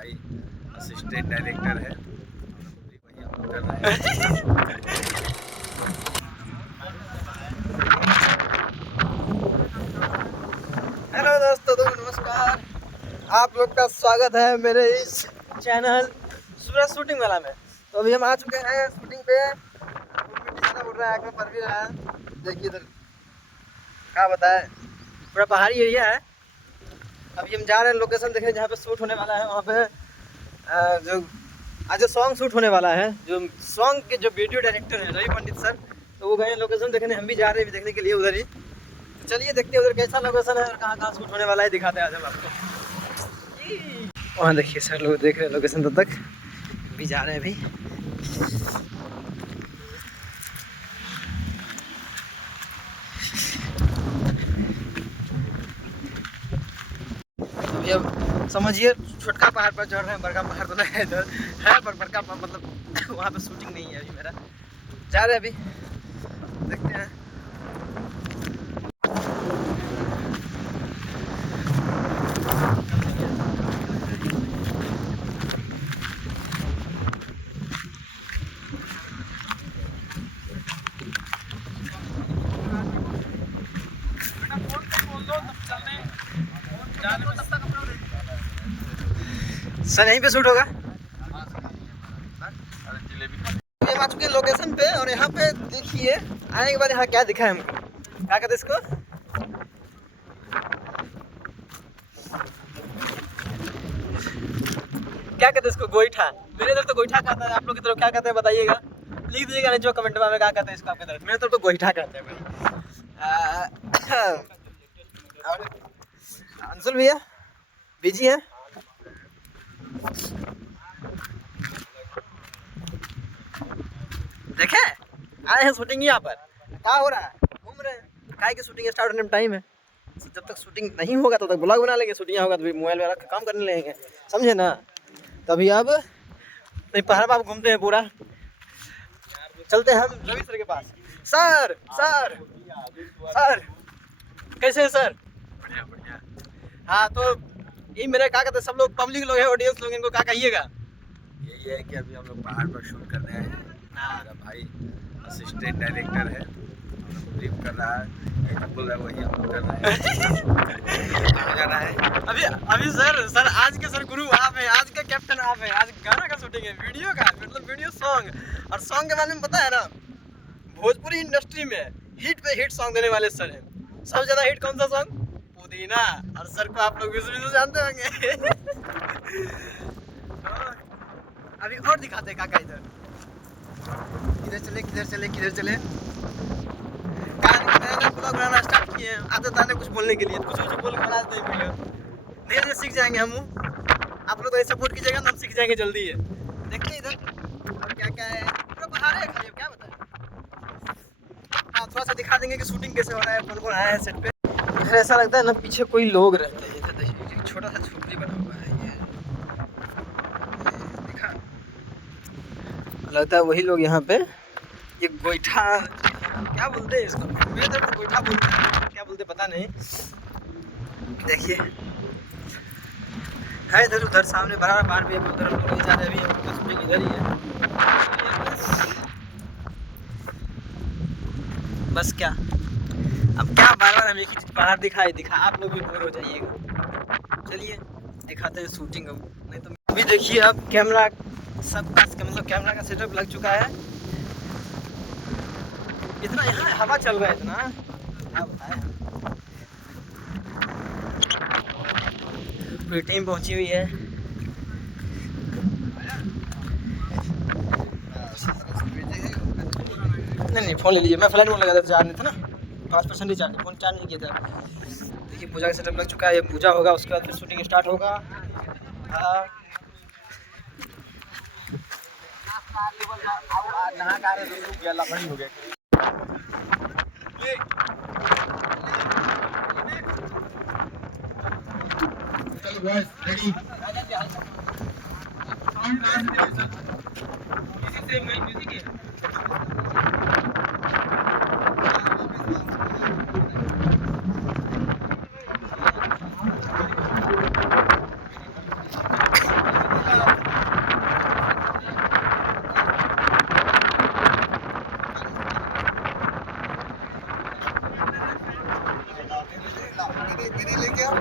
भाई assistant director है, वही हम कर रहे हैं। हेलो दोस्तों, नमस्कार। आप लोग का स्वागत है मेरे इस चैनल सूरज शूटिंग वाला में। तो अभी हम आ चुके हैं शूटिंग पे। मिट्टी ज़्यादा उड़ रहा है, आग में पड़ भी रहा है। देखिए इधर क्या बताएं, पूरा पहाड़ी एरिया है। अभी हम जा रहे हैं लोकेशन देखने जहाँ पे शूट होने वाला है। वहाँ पे जो आज सॉन्ग शूट होने वाला है, जो सॉन्ग के जो वीडियो डायरेक्टर हैं रवि पंडित सर, तो वो गए लोकेशन देखने। हम भी जा रहे हैं देखने के लिए उधर ही। तो चलिए देखते हैं उधर कैसा लोकेशन है और कहाँ कहाँ शूट होने वाला है, दिखाते हैं आज हम आपको। वहाँ देखिए सर लोग देख रहे हैं लोकेशन। तब तक भी जा रहे हैं अभी। अभी अब समझिए छोटका पहाड़ पर चढ़ रहे हैं, बड़का पहाड़ तो नहीं है इधर है, पर बड़का मतलब वहाँ पे शूटिंग नहीं है अभी मेरा। जा रहे हैं अभी, देखते हैं। सर यहीं पे शूट होगा। हम आ चुके हैं लोकेशन पे और यहाँ पे देखिए आने के बाद यहाँ क्या दिखा है हमको। क्या कहते हैं इसको, क्या कहते हैं इसको? गोईठा। मेरे तरफ तो गोईठा कहता है, आप लोग की तरफ क्या कहते हैं बताइएगा, लिख दीजिएगा नहीं जो कमेंट में क्या कहते हैं इसको आपकी तरफ। मेरे तरफ तो गोईठा कहते हैं भाई। और अंशुल भैया बिजी हैं। देखे आए हैं शूटिंग यहाँ पर। क्या हो रहा है, घूम रहे हैं। काय की शूटिंग स्टार्ट होने में टाइम है। जब तक शूटिंग नहीं होगा तब तक ब्लॉग बना लेंगे। शूटिंग होगा तो मोबाइल में रख काम करने लगेंगे, समझे ना। तभी अब नहीं पहाड़ पर आप घूमते हैं पूरा। चलते हैं हम रवि सर के पास। सर सर सर कैसे हैं सर? बढ़िया बढ़िया। हाँ तो ये मेरे क्या कहते हैं, सब लोग पब्लिक लोग हैं, ऑडियंस लोग, इनको क्या कहिएगा? यही है कि अभी हम लोग पहाड़ पर शूट कर रहे हैं। मेरा भाई असिस्टेंट डायरेक्टर है, ब्रीफ कर रहा है, बोल रहा है वही हम लोग कर रहे हैं। जाना है अभी अभी सर आज के सर गुरु आप हैं, आज के कैप्टन आप हैं। आज गाना का शूटिंग है, वीडियो का, मतलब वीडियो सॉन्ग। और सॉन्ग के बारे में पता है ना, भोजपुरी इंडस्ट्री में हिट पे हिट सॉन्ग देने वाले सर हैं। सबसे ज्यादा हिट कौन सा सॉन्ग? पुदीना। और सर को आप लोग विजु जानते होंगे। अभी और दिखाते हैं काका इधर। किधर चले किधर चले किधर चले। ब्लॉग बनाना स्टार्ट किए हैं। आते ताने कुछ बोलने के लिए, कुछ बोल के बना देते हैं वीडियो। धीरे धीरे सीख जाएंगे हम। आप लोग तो सपोर्ट कीजिएगा ना, हम सीख जाएंगे जल्दी है। देखते इधर और क्या क्या है। पूरा पहाड़ है खाली, क्या बताएं। हाँ थोड़ा सा दिखा देंगे कि शूटिंग कैसे हो रहा है, कौन कौन आया है सेट पे। इधर ऐसा लगता है ना पीछे कोई लोग रहते हैं। इधर देखिए छोटा सा झोपड़ी बना हुआ है, ये देखा, लगता है वही लोग यहाँ पे। ये गोईठा क्या बोलते हैं इसको, मेरे तरफ तो गोईठा बोलते हैं, क्या बोलते पता नहीं। देखिए है इधर उधर सामने बड़ा बार भी है, उधर हम लोग जा रहे हैं। अभी शूटिंग इधर ही है। बस क्या, अब क्या बार बार हम एक ही पहाड़ दिखा, आप लोग भी बोर हो जाइएगा। चलिए दिखाते हैं शूटिंग अब, नहीं तो। अभी देखिए अब कैमरा सब का मतलब कैमरा का सेटअप लग चुका है। इतना यहाँ हवा चल रहा है, इतना क्या बताएं। पूरी टीम पहुंची हुई है। नहीं फ़ोन ले लीजिए, मैं फ्लाइट मोड लगा था, चार्ज नहीं था ना, 5% रिचार्ज, फ़ोन चार्ज नहीं किया था। देखिए पूजा का सेटअप लग चुका है। ये पूजा होगा, उसके बाद फिर शूटिंग स्टार्ट होगा। हाँ नहा का लफड़ी हो गया। चलो बॉयज रेडी। मेरे लेके आओ